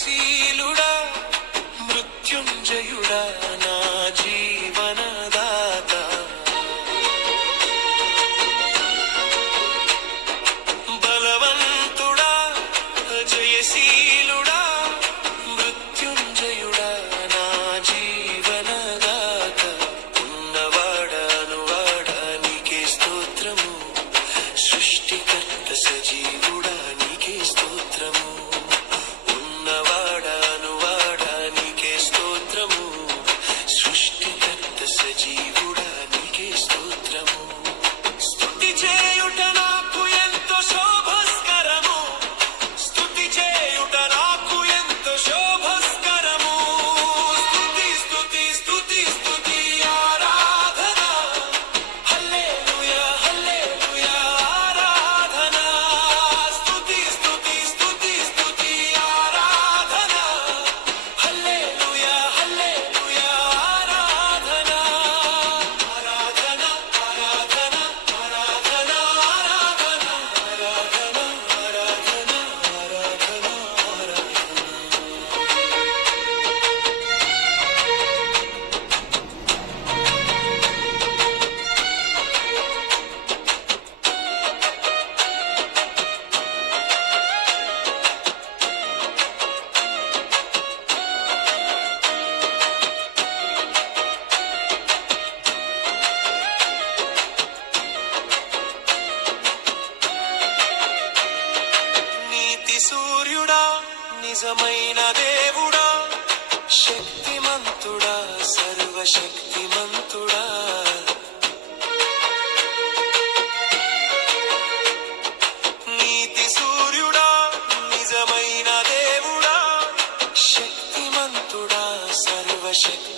జయశీలుడా మృత్యుంజయుడా నా జీవనదాత. బలవంతుడా జయశీలుడా మృత్యుంజయుడా నా జీవనదాత. ఉన్నవాడానువాడా నీకే స్తోత్రము సృష్టికర్త సజీవుడా. నిజమైన దేవుడా? శక్తిమంతుడా? సర్వశక్తిమంతుడా? నీతి సూర్యుడా? నిజమైన దేవుడా? శక్తిమంతుడా? సర్వశక్తి